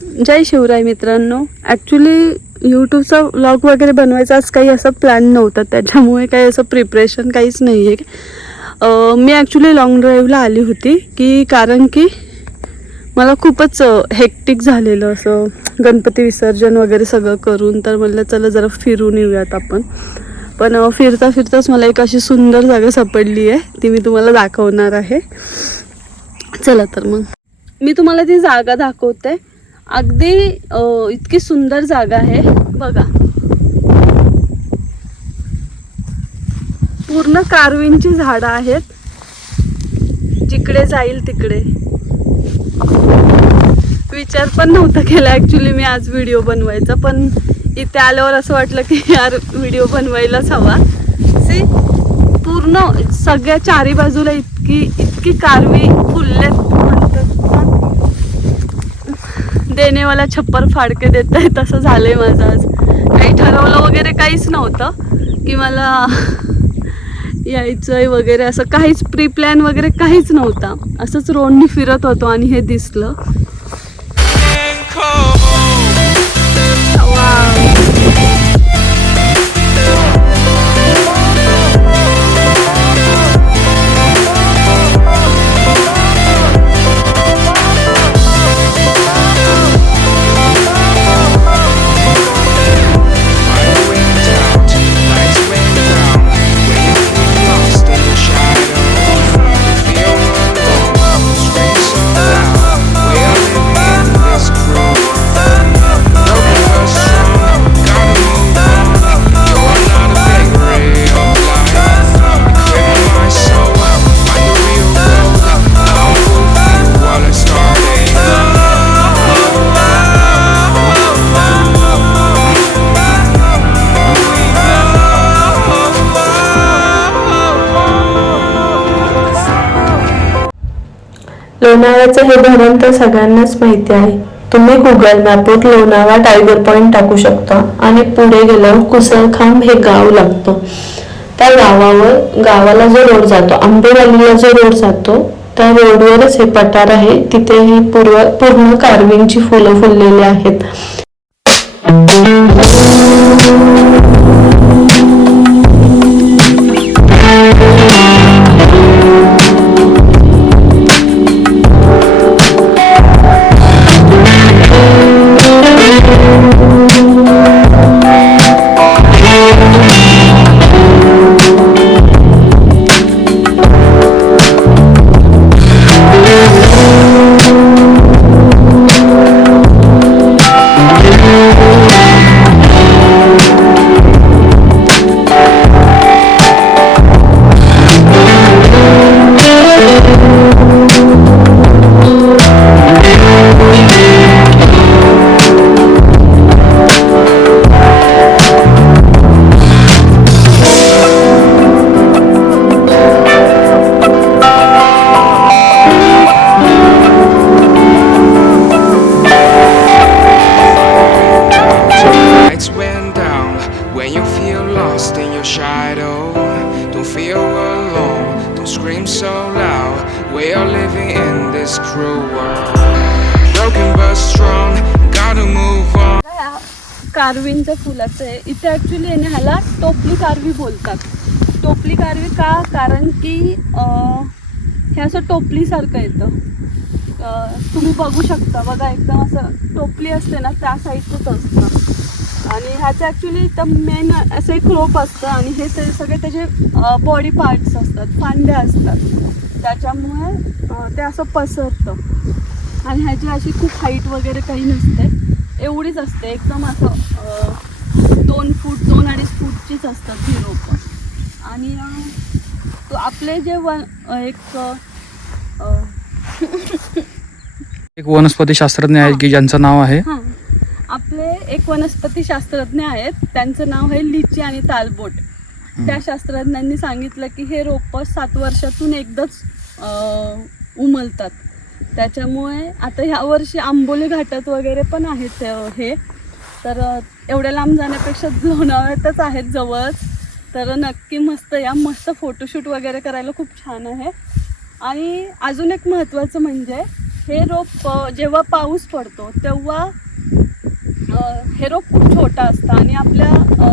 जय शिवराय मित्रांनो. Actually यूट्यूबचा vlog वगैरे बनवायचा आज काही असं प्लॅन नव्हता. त्याच्यामुळे काही असं प्रिपरेशन काहीच नाही आहे मी ॲक्च्युली लाँग ड्राईव्हला आली होती की कारण की मला खूपच हेक्टिक झालेलं असं. गणपती विसर्जन वगैरे सगळं करून तर म्हणलं चला जरा फिरून येऊयात आपण. पण फिरता फिरताच मला एक अशी सुंदर जागा सापडली आहे. ती मी तुम्हाला दाखवणार आहे. चला तर मग. मी तुम्हाला ती जागा दाखवते. अगदी इतकी सुंदर जागा आहे. बघा. पूर्ण कारवींची झाडं आहेत. जिकडे जाईल तिकडे. विचार पण नव्हता केला ॲक्च्युली मी आज व्हिडिओ बनवायचा. पण इथे आल्यावर असं वाटलं की यार व्हिडिओ बनवायलाच हवा. सी पूर्ण सगळ्या चारी बाजूला इतकी इतकी कारवी फुलले म्हणतात ना. देणेवाला छप्पर फाडके देत आहे तसं झालंय माझं आज. काही ठरवलं वगैरे काहीच नव्हतं की मला यायचंय वगैरे असं काहीच प्री प्लॅन वगैरे काहीच नव्हता. असंच रोडनी फिरत होतो आणि हे दिसलं. लोणावळ्याचं हे धरण तर सगळ्यांनाच माहिती आहे. तुम्ही गुगल मॅपवर लोणावळा टायगर पॉइंट टाकू शकता आणि पुढे गेल्यावर कुसळखांब हे गाव लागतं. त्या गावावर गावाला जो रोड जातो आंबेवालीला जो रोड जातो त्या रोडवरच हे पठार आहे. तिथे ही पूर्व पूर्ण कार्विंगची फुलं फुललेली आहेत. कारवींचं फुलाचं. आहे इथे ॲक्च्युली आहे ना ह्याला टोपली कारवी बोलतात. टोपली कारवी का? कारण की हे असं टोपलीसारखं येतं. तुम्ही बघू शकता. बघा एकदम असं टोपली असते ना त्या साईडचंच असतं. आणि ह्याचं ॲक्च्युली इथं मेन असं एक रोप असतं आणि हे ते सगळे त्याचे बॉडी पार्ट्स असतात फांद्या असतात. त्याच्यामुळे ते असं पसरतं. आणि ह्याची अशी खूप हाईट वगैरे काही नसते. एवढीच असते. एकदम असं दोन फूट दोन अडीच फूटचीच असतात ही रोपं आणि तो आपले जे वन एक एक वनस्पती शास्त्रज्ञ आहेत की ज्यांचं नाव आहे? एक वनस्पती शास्त्रज्ञ आहेत. त्यांचं नाव आहे लिची आणि तालबोट. त्या शास्त्रज्ञांनी सांगितलं की हे रोपं सात वर्षातून एकदाच उमलतात. त्याच्यामुळे आता ह्या वर्षी आंबोली घाटात वगैरे पण आहेत हे. तर एवढ्या लांब जाण्यापेक्षा लोणावळ्यातच आहेत जवळच तर नक्की मस्त या मस्त फोटोशूट वगैरे करायला खूप छान आहे. आणि अजून एक महत्त्वाचं म्हणजे हे रोप जेव्हा पाऊस पडतो तेव्हा हे रोप खूप छोटा असतं आणि आपल्या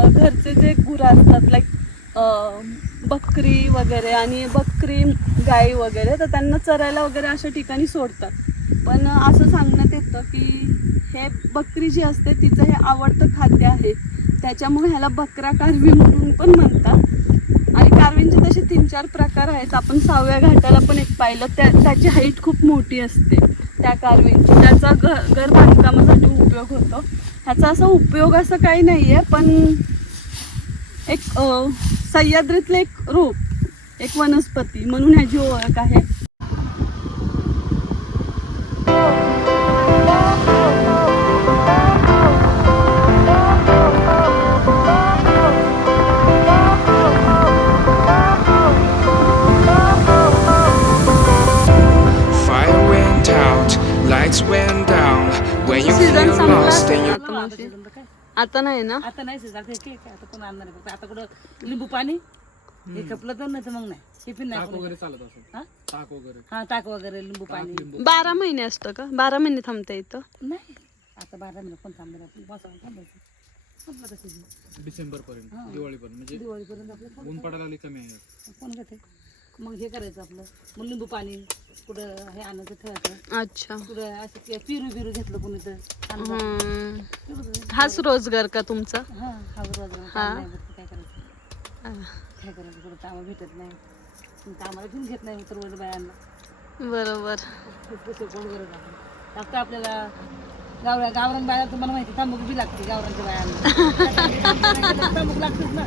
घरचे जे गुरं असतात लाईक बकरी वगैरे आणि बकरी गाई वगैरे तर त्यांना चरायला वगैरे अशा ठिकाणी सोडतात. पण असं सांगण्यात येतं की हे बकरी जी असते तिचं हे आवडतं खाद्य आहे. त्याच्यामुळे ह्याला बकरा कारवी म्हणून पण म्हणतात. आणि कारवींचे तसे तीन चार प्रकार आहेत. आपण सहाव्या घाटाला पण एक पाहिलं त्या त्याची हाईट खूप मोठी असते. त्या कारवींची त्याचा घर घर बांधकामासाठी उपयोग होतो. ह्याचा असा उपयोग असं काही नाही आहे पण एक सह्याद्रीतलं एक रोप एक वनस्पती म्हणून ह्याची ओळख आहे. मावशी. आता नाही ना? आता नाही केक आता कोण आणणार फक्त आता कुठं लिंबू पाणी? हे खपलं तर नाही तर मग नाही. टिफिन नाही कोणी. चालत असेल. हा? ताक वगैरे. हा ताक वगैरे लिंबू पाणी. बारा महिने असतं का? बारा महिने थांबता येतं नाही. आता बारा महिने कोण थांबणार आपण पावसाळ्यात थांबायचं. संपलं तर सीझन डिसेंबर पर्यंत दिवाळीपर्यंत. म्हणजे दिवाळीपर्यंत आपलं ऊन पडायला लागली कमी आहे. कोण घेते? मग हे करायचं आपलं. मग लिंबू पाणी कुठं हे आणायचं ठेवायचं. अच्छा. कुठं असं पिरू बिरू घेतलं कोणी तर. आणलं. हम्म. तेवढंच. हाच रोजगार का तुमचा? हा हा बरोबर हा. नाही काय करायचं. काय करायचं? कुठं कामं भेटत नाही. मग कामाला घेऊन घेत नाही तर वडील बायांना. बरोबर. खूप पैसे कोण गरज आहे. फक्त आपल्याला गावऱ्या गावरान बाया तुम्हाला माहिती तांबूक बी लागते गावरांच्या बायांना. तांबूक लागतेच ना.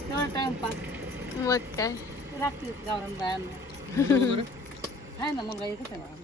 तेवढा टाइमपास मग काय? लागते गावरान बायांना आहे ना मुलगा एकच आहे